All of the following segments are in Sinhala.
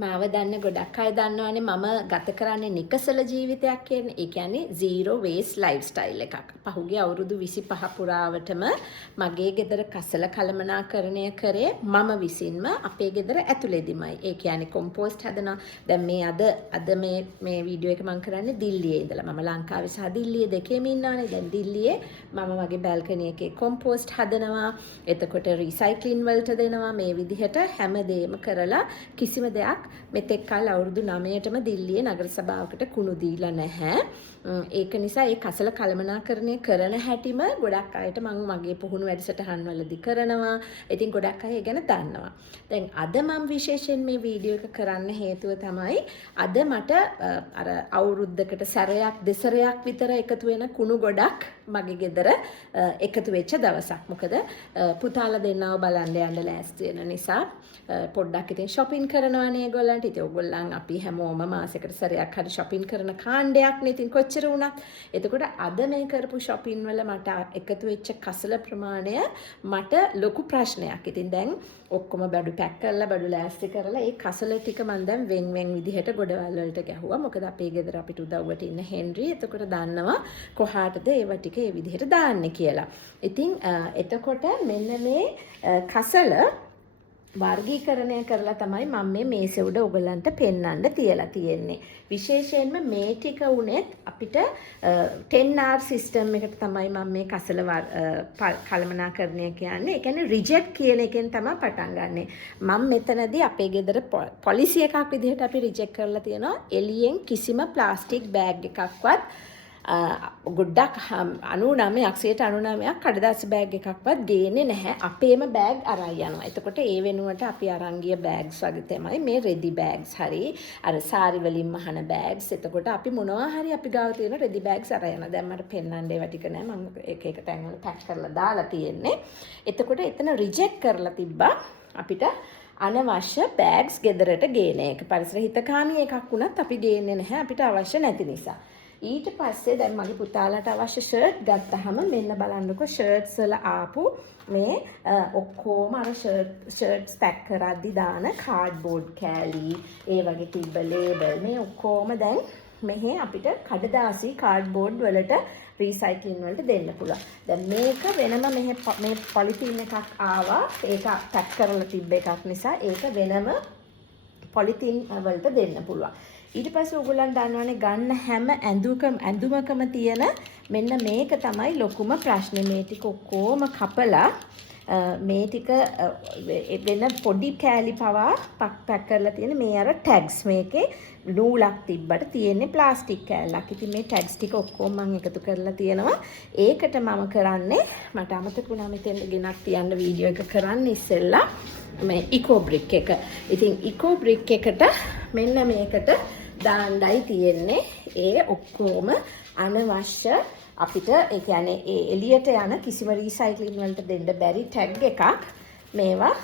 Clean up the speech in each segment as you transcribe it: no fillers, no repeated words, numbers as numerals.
මාව දන්න ගොඩක් අය දන්නවනේ මම ගත කරන්නේ නිකසල ජීවිතයක් කියන්නේ. ඒ කියන්නේ zero waste lifestyle එකක්. පහුගිය අවුරුදු 25 පුරාවටම මගේ ගෙදර කසල කළමනාකරණය කරේ මම විසින්ම අපේ ගෙදර ඇතුළේදීමයි. ඒ කියන්නේ කොම්පෝස්ට් හදනවා. දැන් මේ අද මේ වීඩියෝ එක මම කරන්නේ දිල්ලියේ ඉඳලා. මම ලංකාවේ සහ දිල්ලියේ දෙකේම ඉන්නවනේ. දැන් දිල්ලියේ මම වගේ බැල්කනි එකේ කොම්පෝස්ට් හදනවා. එතකොට රීසයික්ලින් වලට දෙනවා. මේ විදිහට හැමදේම කරලා කිසිම දෙයක් මෙතෙක් කල අවුරුදු 9ටම දිල්ලියේ නගර සභාවකට කුණු දීලා නැහැ. ඒක නිසා ඒ කසල කළමනාකරණය කරන හැටිම ගොඩක් අයට මම මගේ පුහුණු වැඩසටහන් වලදී කරනවා. ඉතින් ගොඩක් අය ඒ ගැන දන්නවා. දැන් අද මම විශේෂයෙන් මේ වීඩියෝ එක කරන්න හේතුව තමයි අද මට අර අවුරුද්දකට සැරයක් දෙසරයක් විතර එකතු වෙන කුණු ගොඩක් මගේ ගෙදර එකතු වෙච්ච දවසක්. මොකද පුතාලා දෙන්නව බලන්න යන්න ලෑස්ති වෙන නිසා පොඩ්ඩක් ඉතින් shopping කරනවානේ ඒගොල්ලන්ට. ඉතින් ඕගොල්ලන් අපි හැමෝම මාසෙකට සැරයක් හරි shopping කරන කාණ්ඩයක් නේ. ඉතින් කොච්චර වුණත් එතකොට අද මේ කරපු shopping වල මට එකතු වෙච්ච කසල ප්‍රමාණය මට ලොකු ප්‍රශ්නයක්. ඉතින් දැන් ඔක්කොම බඩු පැක් කරලා බඩු ලෑස්ති කරලා ඒ කසල ටික මම දැන් වෙන් විදිහට ගොඩවල් වලට ගැහුවා. මොකද අපේ ගෙදර අපිට උදව්වට ඉන්න හෙන්රි එතකොට දන්නවා කොහාටද ඒව ටික ඒ විදිහට දාන්නේ කියලා. ඉතින් එතකොට මෙන්න මේ කසල වර්ගීකරණය කරලා තමයි මම මේ මේසෙ උඩ ඔයගලන්ට පෙන්වන්න තියලා තියෙන්නේ. විශේෂයෙන්ම මේ ටික උනේත් අපිට 10R සිස්ටම් එකට තමයි මම මේ කසල කළමනාකරණය කියන්නේ. ඒ කියන්නේ රිජෙක්ට් කියන එකෙන් තමයි පටන් ගන්නෙ. මම මෙතනදී අපේ ගෙදර පොලිසි එකක් විදිහට අපි රිජෙක්ට් කරලා තියෙනවා. එළියෙන් කිසිම ප්ලාස්ටික් බෑග් එකක්වත් ගොඩක් 99% කඩදාසි බෑග් එකක්වත් ගේන්නේ නැහැ. අපේම බෑග් අරන් යනවා. එතකොට ඒ වෙනුවට අපි අරන් ගිය බෑග්ස් වගේ තමයි මේ රෙදි බෑග්ස් හරි අර සාරි වලින් මහන බෑග්ස්. එතකොට අපි මොනවා හරි අපි ගාව තියෙන රෙදි බෑග්ස් අරන් යනවා. දැන් මට පෙන්වන්න ඒවා ටික නෑ. මම එක තැන් වල පැක් කරලා දාලා තියෙන්නේ. එතකොට එතන රිජෙක්ට් කරලා තිබ්බා අපිට අනවශ්‍ය බෑග්ස් ගෙදරට ගේන එක. පරිසර හිතකාමී එකක් වුණත් අපි ගේන්නේ නැහැ අපිට අවශ්‍ය නැති නිසා. ඊට පස්සේ දැන් මගේ පුතාලට අවශ්‍ය ෂර්ට් ගත්තාම මෙන්න බලන්නකො ෂර්ට්ස් වල ආපු මේ ඔක්කොම අර ෂර්ට්ස් පැක් කරද්දි දාන කාඩ්බෝඩ් කෑලි ඒ වගේ තිබ්බ ලේබල් මේ ඔක්කොම දැන් මෙහි අපිට කඩදාසි කාඩ්බෝඩ් වලට රීසයික්ලින් වලට දෙන්න පුළුවන්. දැන් මේක වෙනම මේ පොලිතින් එකක් ආවා. ඒක පැක් කරලා තිබ්බ එකක් නිසා ඒක වෙනම පොලිතින් වලට දෙන්න පුළුවන්. ඊට පස්සේ ඔයගොල්ලන් දන්නවනේ ගන්න හැම ඇඳුමකම තියෙන මෙන්න මේක තමයි ලොකුම ප්‍රශ්නේ. මේ ටික ඔක්කොම කපලා මේ ටික වෙන පොඩි කෑලි පවා පැක් කරලා තියෙන මේ අර ටැග්ස්. මේකේ නූලක් තිබ්බට තියෙන්නේ ප්ලාස්ටික් කෑල්ලක්. ඉතින් මේ ටැග්ස් ටික ඔක්කොම මම එකතු කරලා තියෙනවා. ඒකට මම කරන්නේ මට අමතක වුණා මෙතෙන් ගෙනක් තියන්න වීඩියෝ එක කරන්න ඉස්සෙල්ලා මේ ඉකෝ බ්‍රික් එක. ඉතින් ඉකෝ බ්‍රික් එකට මෙන්න මේකට දාන්නයි තියෙන්නේ. ඒ ඔක්කොම අනවශ්‍ය අපිට ඒ කියන්නේ ඒ එළියට යන කිසිම රීසයික්ලින් වලට දෙන්න බැරි ටැග් එකක් මේවා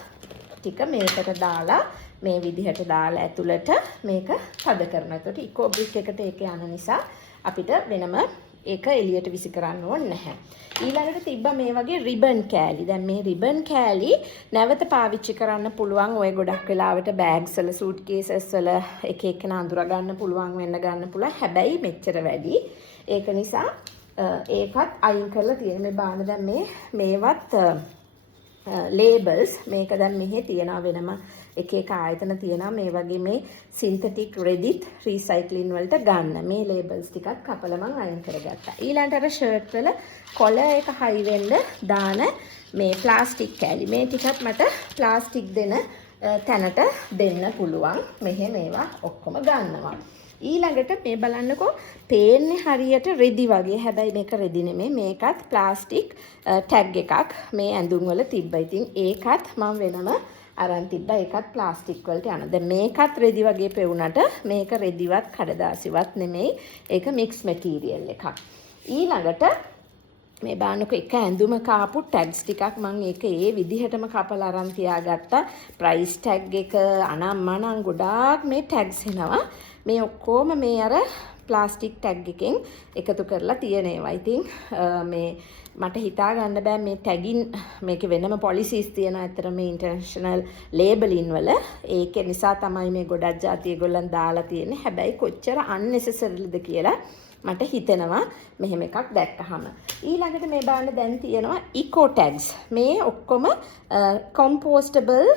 ටික මේකට දාලා මේ විදිහට දාලා ඇතුළට මේක තද කරනවා. ඒකට ඉකෝ බ්‍රික් එකට ඒක යන නිසා අපිට වෙනම ඒක එළියට විසි කරන්න ඕනේ නැහැ. ඊළඟට තිබ්බා මේ වගේ රිබන් කෑලි. දැන් මේ රිබන් කෑලි නැවත පාවිච්චි කරන්න පුළුවන්. ඔය ගොඩක් වෙලාවට බෑග්ස් වල සූට්කේසස් වල එක එක අඳුර ගන්න පුළුවන් වෙන්න ගන්න පුළුවන්. හැබැයි මෙච්චර වැඩි. ඒක නිසා ඒකත් අයින් කරලා තියෙන මේ බාන දැන් මේවත් ලේබල්ස් මේක දැන් මෙහි තියෙනවා වෙනම එක එක ආයතන තියෙනවා මේ වගේ මේ සින්තටික් රෙදිත් රීසයික්ලින් වලට ගන්න මේ ලේබල්ස් ටිකක් කපලා මම අයින් කරගත්තා. ඊළඟට අර ෂර්ට් වල කොළ එක හයි වෙන්න දාන මේ ප්ලාස්ටික් කෑලි මේ ටිකත් මට ප්ලාස්ටික් දෙන තැනට දෙන්න පුළුවන්. මෙහෙ මේවා ඔක්කොම ගන්නවා. ඊළඟට මේ බලන්නකෝ පේන්නේ හරියට රෙදි වගේ. හැබැයි මේක රෙදි නෙමෙයි. මේකත් ප්ලාස්ටික් ටැග් එකක් මේ ඇඳුම් වල තිබ්බා. ඉතින් ඒකත් මම වෙනම අරන් තිබ්බා. ඒකත් ප්ලාස්ටික් වලට යන. දැන් මේකත් රෙදි වගේ පෙවුනට මේක රෙදිවත් කඩදාසිවත් නෙමෙයි. ඒක මික්ස් මැටීරියල් එකක්. ඊළඟට මේ බානක එක ඇඳුමක ආපු ටැග්ස් ටිකක් මම ඒක ඒ විදිහටම කපලා අරන් තියාගත්තා. ප්‍රයිස් ටැග් එක අනම්මනම් ගොඩාක් මේ ටැග්ස් එනවා. මේ ඔක්කොම මේ අර ප්ලාස්ටික් ටැග් එකෙන් එකතු කරලා තියෙන ඒවා. ඉතින් මේ මට හිතා ගන්න බෑ මේ ටැගින් මේකේ වෙනම පොලිසිස් තියෙනවා. ඇත්තට මේ ඉන්ටර්නැෂනල් ලේබලින් වල ඒක නිසා තමයි මේ ගොඩක් જાති ඒගොල්ලන් දාලා තියෙන්නේ. හැබැයි කොච්චර unnecessarilyද කියලා මට හිතෙනවා මෙහෙම එකක් දැක්කහම. ඊළඟට මේ බලන්න දැන් තියෙනවා eco tags. මේ ඔක්කොම compostable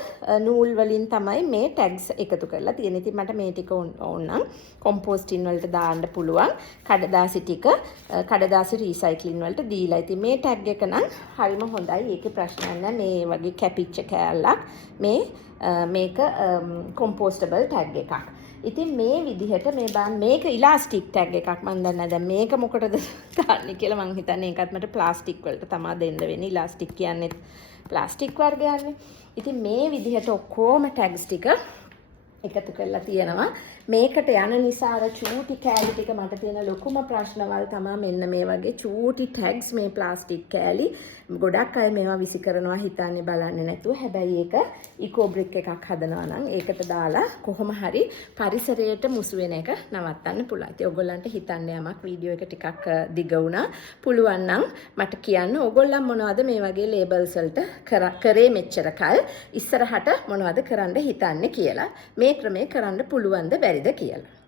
නූල් වලින් තමයි මේ tags එකතු කරලා තියෙන්නේ. ඉතින් මට මේ ටික ඕන නම් composting වලට දාන්න පුළුවන්. කඩදාසි ටික කඩදාසි recycling වලට දීලා. ඉතින් මේ tag එක නම් හරිම හොඳයි. ඒකේ ප්‍රශ්නයක් නැහැ. මේ වගේ කැපිච්ච කෑල්ලක් මේක compostable tag එකක්. ඉතින් මේ විදිහට මේ බලන්න මේක ඉලාස්ටික් ටැග් එකක් මම දන්නේ නැහැ දැන් මේක මොකටද ගන්න කියලා මම හිතන්නේ ඒකත් මට ප්ලාස්ටික් වලට තමයි දෙන්න වෙන්නේ ඉලාස්ටික් කියන්නේ ප්ලාස්ටික් වර්ගයන්නේ. ඉතින් මේ විදිහට ඔක්කොම ටැග්ස් ටික එකතු කරලා තියෙනවා. මේකට යන නිසා අර චූටි කෑලි ටික මට තියෙන ලොකුම ප්‍රශ්නවල් තමයි මෙන්න මේ වගේ චූටි ටැග්ස් මේ ප්ලාස්ටික් කෑලි. ගොඩක් අය මේවා විසි කරනවා හිතන්නේ බලන්නේ නැතුව. හැබැයි ඒක ඉකෝ බ්‍රික් එකක් හදනවා නම් ඒකට දාලා කොහොම හරි පරිසරයට මුසු වෙන එක නවත්තන්න පුළුවන්. ඉතින් ඔයගොල්ලන්ට හිතන්න යමක් වීඩියෝ එක ටිකක් දිග වුණා. පුළුවන් නම් මට කියන්න ඔයගොල්ලන් මොනවද මේ වගේ ලේබල්ස් වලට කරේ මෙච්චර කල් ඉස්සරහට මොනවද කරන්න හිතන්නේ කියලා. මේ ක්‍රමේ කරන්න පුළුවන්ද බැරිද කියලා.